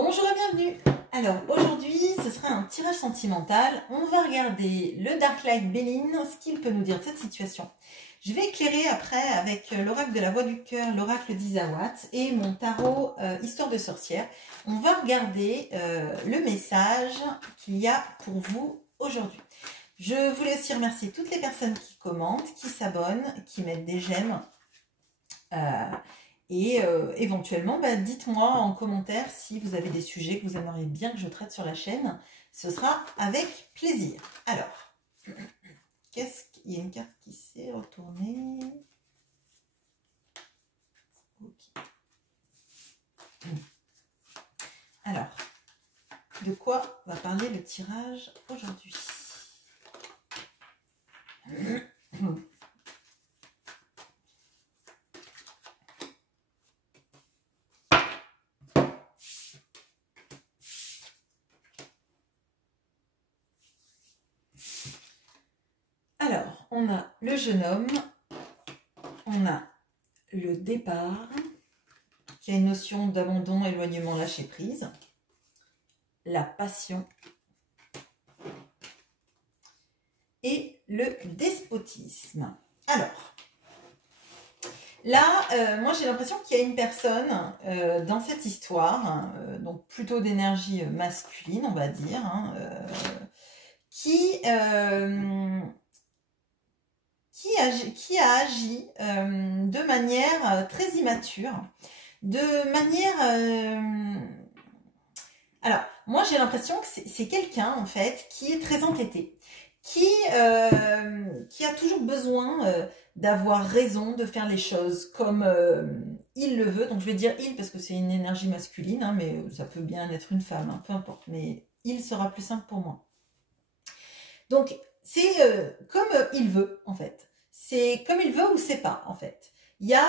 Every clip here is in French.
Bonjour et bienvenue. Alors aujourd'hui ce sera un tirage sentimental. On va regarder le Dark Light Béline, ce qu'il peut nous dire de cette situation. Je vais éclairer après avec l'oracle de la voix du cœur, l'oracle d'Isawat et mon tarot Histoire de sorcière. On va regarder le message qu'il y a pour vous aujourd'hui. Je voulais aussi remercier toutes les personnes qui commentent, qui s'abonnent, qui mettent des j'aime. Et éventuellement, dites-moi en commentaire si vous avez des sujets que vous aimeriez bien que je traite sur la chaîne. Ce sera avec plaisir. Alors, qu'est-ce qu'il y a une carte qui s'est retournée. Ok. Alors, de quoi va parler le tirage aujourd'hui? Alors, on a le jeune homme, on a le départ, qui a une notion d'abandon, éloignement, lâcher prise, la passion et le despotisme. Alors, là, moi j'ai l'impression qu'il y a une personne dans cette histoire, donc plutôt d'énergie masculine, on va dire, qui a agi de manière très immature, de manière... Alors, moi j'ai l'impression que c'est quelqu'un en fait qui est très entêté, qui a toujours besoin d'avoir raison, de faire les choses comme il le veut. Donc je vais dire il parce que c'est une énergie masculine, mais ça peut bien être une femme, peu importe, mais il sera plus simple pour moi. Donc c'est comme il veut en fait. C'est comme il veut ou c'est pas en fait. Il y a,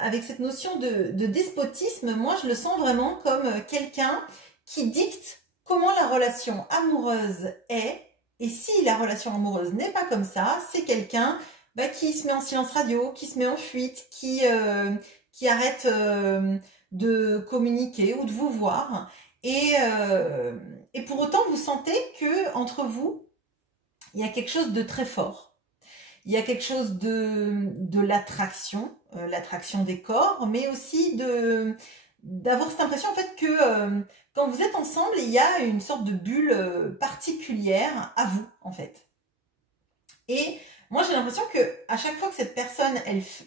avec cette notion de despotisme, moi je le sens vraiment comme quelqu'un qui dicte comment la relation amoureuse est. Et si la relation amoureuse n'est pas comme ça, c'est quelqu'un qui se met en silence radio, qui se met en fuite, qui arrête de communiquer ou de vous voir. Et pour autant, vous sentez que entre vous, il y a quelque chose de très fort. Il y a quelque chose de l'attraction, l'attraction des corps, mais aussi d'avoir cette impression en fait que quand vous êtes ensemble, il y a une sorte de bulle particulière à vous en fait. Et moi j'ai l'impression que à chaque fois que cette personne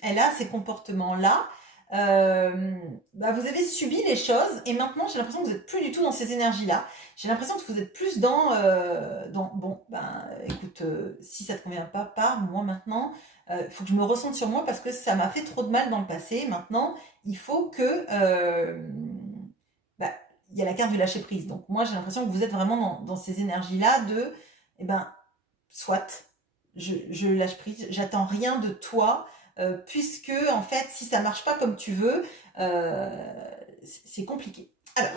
elle a ces comportements-là, vous avez subi les choses et maintenant j'ai l'impression que vous n'êtes plus du tout dans ces énergies-là. J'ai l'impression que vous êtes plus dans écoute, si ça te convient pas, pars, moi maintenant, il faut que je me ressente sur moi parce que ça m'a fait trop de mal dans le passé. Maintenant, il faut que il y a la carte du lâcher prise. Donc moi j'ai l'impression que vous êtes vraiment dans ces énergies-là de soit je lâche prise, j'attends rien de toi. Puisque en fait si ça marche pas comme tu veux, c'est compliqué. Alors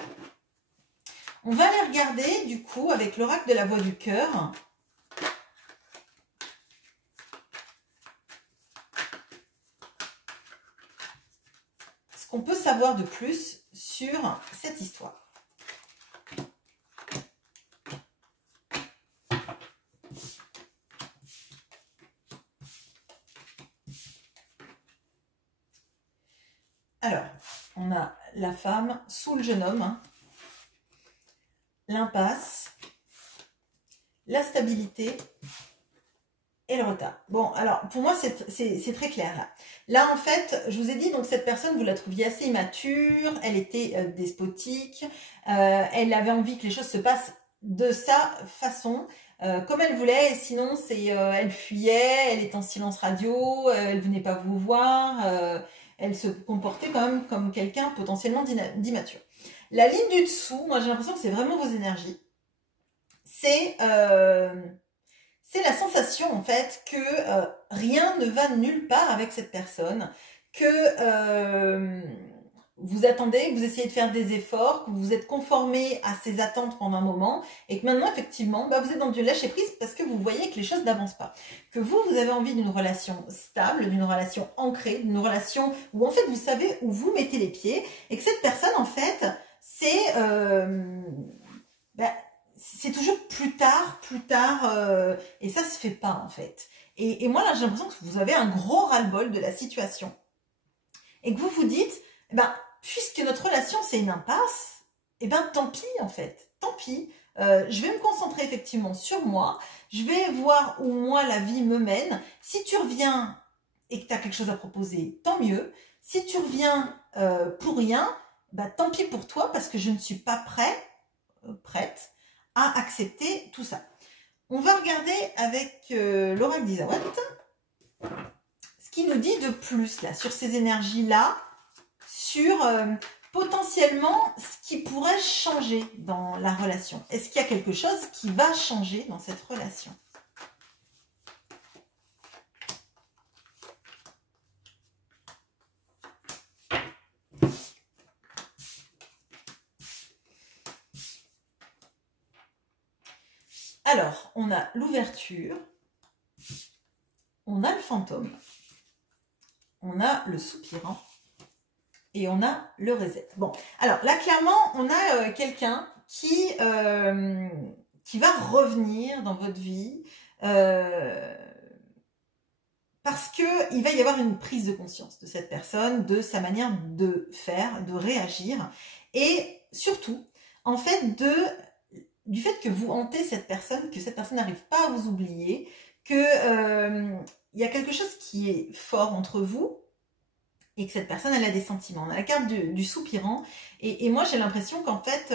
on va aller regarder du coup avec l'oracle de la voix du cœur ce qu'on peut savoir de plus sur cette histoire. Alors, on a la femme sous le jeune homme, l'impasse, la stabilité et le retard. Bon, alors, pour moi, c'est très clair, là. Là, en fait, je vous ai dit, donc, cette personne, vous la trouviez assez immature, elle était despotique, elle avait envie que les choses se passent de sa façon, comme elle voulait, sinon, elle fuyait, elle était en silence radio, elle venait pas vous voir, elle se comportait quand même comme quelqu'un potentiellement d'immature. La ligne du dessous, moi j'ai l'impression que c'est vraiment vos énergies. C'est la sensation en fait que rien ne va nulle part avec cette personne, que vous attendez, que vous essayez de faire des efforts, que vous vous êtes conformé à ses attentes pendant un moment et que maintenant effectivement vous êtes dans du lâcher prise parce que vous voyez que les choses n'avancent pas. Que vous avez envie d'une relation stable, d'une relation ancrée, d'une relation où en fait vous savez où vous mettez les pieds et que cette personne en fait c'est bah, c'est toujours plus tard, et ça se fait pas en fait. Et moi là j'ai l'impression que vous avez un gros ras-le-bol de la situation et que vous vous dites, eh ben, puisque notre relation c'est une impasse, eh ben tant pis en fait, tant pis. Je vais me concentrer effectivement sur moi, je vais voir où moi la vie me mène. Si tu reviens et que tu as quelque chose à proposer, tant mieux. Si tu reviens pour rien, bah, tant pis pour toi parce que je ne suis pas prête à accepter tout ça. On va regarder avec l'oracle d'Isawat ce qui nous dit de plus là sur ces énergies-là, sur potentiellement ce qui pourrait changer dans la relation. Est-ce qu'il y a quelque chose qui va changer dans cette relation ? Alors, on a l'ouverture, on a le fantôme, on a le soupirant et on a le reset. Bon, alors là, clairement, on a quelqu'un qui va revenir dans votre vie parce qu'il va y avoir une prise de conscience de cette personne, de sa manière de faire, de réagir et surtout, en fait, du fait que vous hantez cette personne, que cette personne n'arrive pas à vous oublier, que y a quelque chose qui est fort entre vous et que cette personne, elle a des sentiments. On a la carte du soupirant et moi, j'ai l'impression qu'en fait,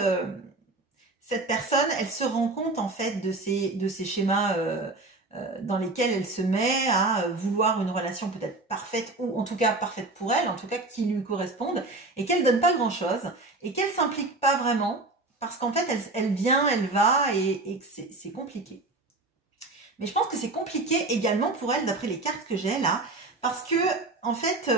cette personne, elle se rend compte en fait de ces schémas dans lesquels elle se met à vouloir une relation peut-être parfaite ou en tout cas parfaite pour elle, en tout cas qui lui corresponde et qu'elle donne pas grand-chose et qu'elle s'implique pas vraiment. Parce qu'en fait, elle vient, elle va et c'est compliqué. Mais je pense que c'est compliqué également pour elle, d'après les cartes que j'ai là, parce que, en fait,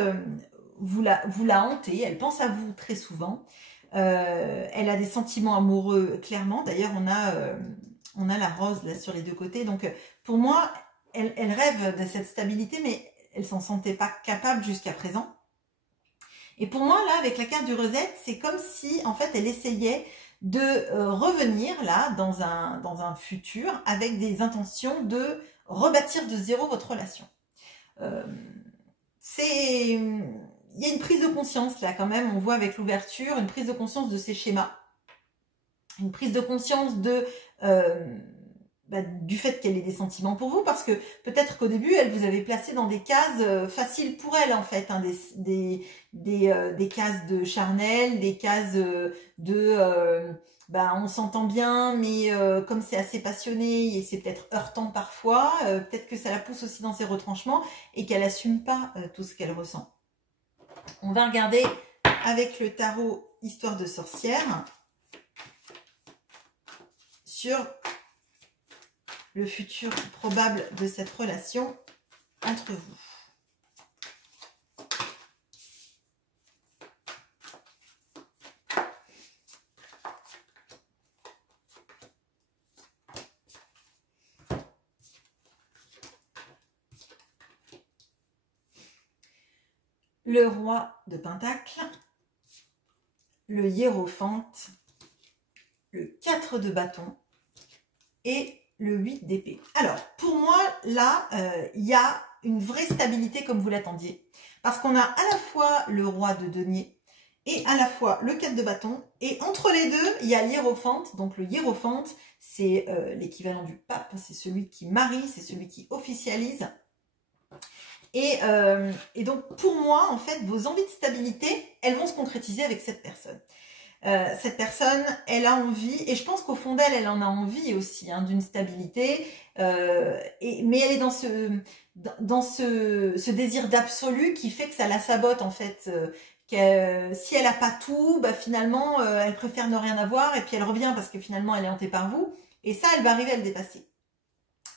vous la hantez, elle pense à vous très souvent, elle a des sentiments amoureux, clairement. D'ailleurs, on a la rose là sur les deux côtés. Donc, pour moi, elle rêve de cette stabilité, mais elle s'en sentait pas capable jusqu'à présent. Et pour moi, là, avec la carte du reset, c'est comme si, en fait, elle essayait de revenir là dans un futur avec des intentions de rebâtir de zéro votre relation. Il y a une prise de conscience là quand même, on voit avec l'ouverture, une prise de conscience de ces schémas, une prise de conscience du fait qu'elle ait des sentiments pour vous, parce que peut-être qu'au début, elle vous avait placé dans des cases faciles pour elle, en fait, hein, des cases de charnel, des cases on s'entend bien, mais comme c'est assez passionné et c'est peut-être heurtant parfois, peut-être que ça la pousse aussi dans ses retranchements et qu'elle n'assume pas tout ce qu'elle ressent. On va regarder avec le tarot Histoire de sorcière sur le futur probable de cette relation entre vous. Le roi de Pentacle, le hiérophante, le 4 de bâton et le 8 d'épée. Alors, pour moi, là, il y a une vraie stabilité comme vous l'attendiez. Parce qu'on a à la fois le roi de denier et à la fois le 4 de bâton. Et entre les deux, il y a l'hiérophante. Donc, le hiérophante, c'est l'équivalent du pape. C'est celui qui marie, c'est celui qui officialise. Et donc, pour moi, en fait, vos envies de stabilité, elles vont se concrétiser avec cette personne. Cette personne, elle a envie, et je pense qu'au fond d'elle, elle en a envie aussi, hein, d'une stabilité, mais elle est dans ce désir d'absolu qui fait que ça la sabote, en fait, si elle n'a pas tout, bah, finalement, elle préfère ne rien avoir, et puis elle revient parce que finalement, elle est hantée par vous, et ça, elle va arriver à le dépasser.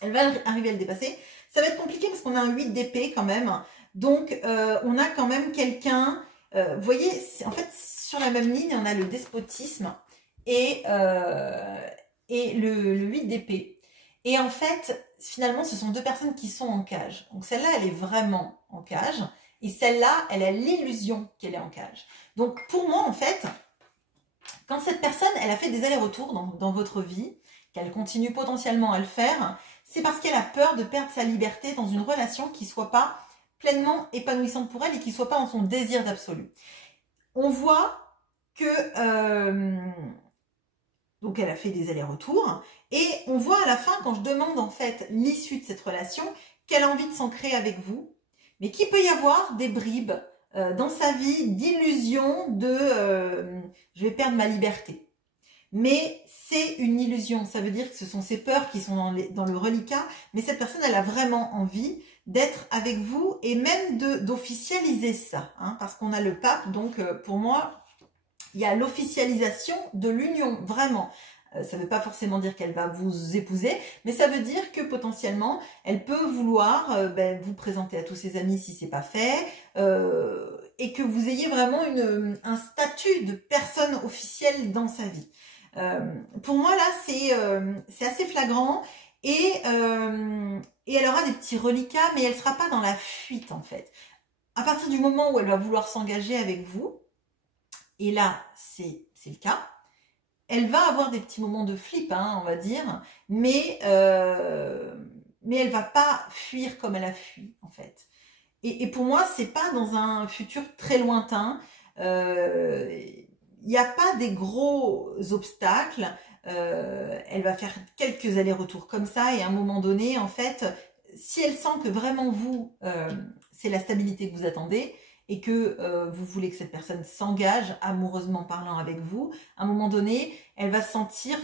Elle va arriver à le dépasser. Ça va être compliqué parce qu'on a un 8 d'épée quand même, donc on a quand même quelqu'un, vous voyez, en fait, sur la même ligne, on a le despotisme et le 8 d'épée. Et en fait, finalement, ce sont deux personnes qui sont en cage. Donc celle-là, elle est vraiment en cage. Et celle-là, elle a l'illusion qu'elle est en cage. Donc pour moi, en fait, quand cette personne elle a fait des allers-retours dans votre vie, qu'elle continue potentiellement à le faire, c'est parce qu'elle a peur de perdre sa liberté dans une relation qui ne soit pas pleinement épanouissante pour elle et qui ne soit pas dans son désir d'absolu. On voit que donc elle a fait des allers-retours et on voit à la fin, quand je demande en fait l'issue de cette relation, qu'elle a envie de s'ancrer avec vous, mais qu'il peut y avoir des bribes dans sa vie d'illusions de je vais perdre ma liberté. Mais c'est une illusion, ça veut dire que ce sont ses peurs qui sont dans le reliquat, mais cette personne, elle a vraiment envie d'être avec vous et même d'officialiser ça, hein, parce qu'on a le pape, donc pour moi, il y a l'officialisation de l'union, vraiment. Ça ne veut pas forcément dire qu'elle va vous épouser, mais ça veut dire que potentiellement, elle peut vouloir vous présenter à tous ses amis si c'est pas fait, et que vous ayez vraiment un statut de personne officielle dans sa vie. Pour moi là c'est assez flagrant et elle aura des petits reliquats, mais elle sera pas dans la fuite en fait. À partir du moment où elle va vouloir s'engager avec vous, et là c'est le cas, elle va avoir des petits moments de flip, hein, on va dire, mais elle va pas fuir comme elle a fui en fait. Et pour moi c'est pas dans un futur très lointain. Il n'y a pas des gros obstacles. Elle va faire quelques allers-retours comme ça et à un moment donné, en fait, si elle sent que vraiment vous, c'est la stabilité que vous attendez et que vous voulez que cette personne s'engage amoureusement parlant avec vous, à un moment donné, elle va se sentir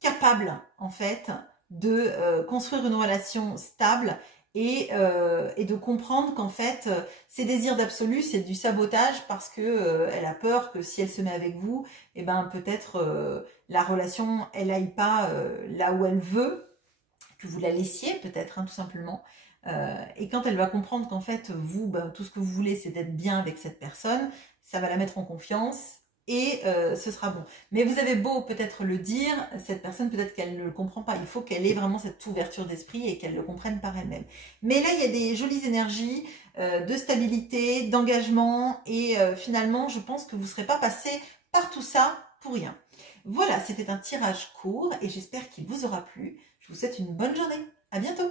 capable, en fait, de construire une relation stable et de comprendre qu'en fait, ses désirs d'absolu, c'est du sabotage parce que elle a peur que si elle se met avec vous, et ben peut-être la relation, elle aille pas là où elle veut, que vous la laissiez peut-être, hein, tout simplement. Et quand elle va comprendre qu'en fait, vous, tout ce que vous voulez, c'est d'être bien avec cette personne, ça va la mettre en confiance et ce sera bon. Mais vous avez beau peut-être le dire, cette personne peut-être qu'elle ne le comprend pas. Il faut qu'elle ait vraiment cette ouverture d'esprit et qu'elle le comprenne par elle-même. Mais là, il y a des jolies énergies de stabilité, d'engagement et finalement, je pense que vous ne serez pas passé par tout ça pour rien. Voilà, c'était un tirage court et j'espère qu'il vous aura plu. Je vous souhaite une bonne journée. À bientôt!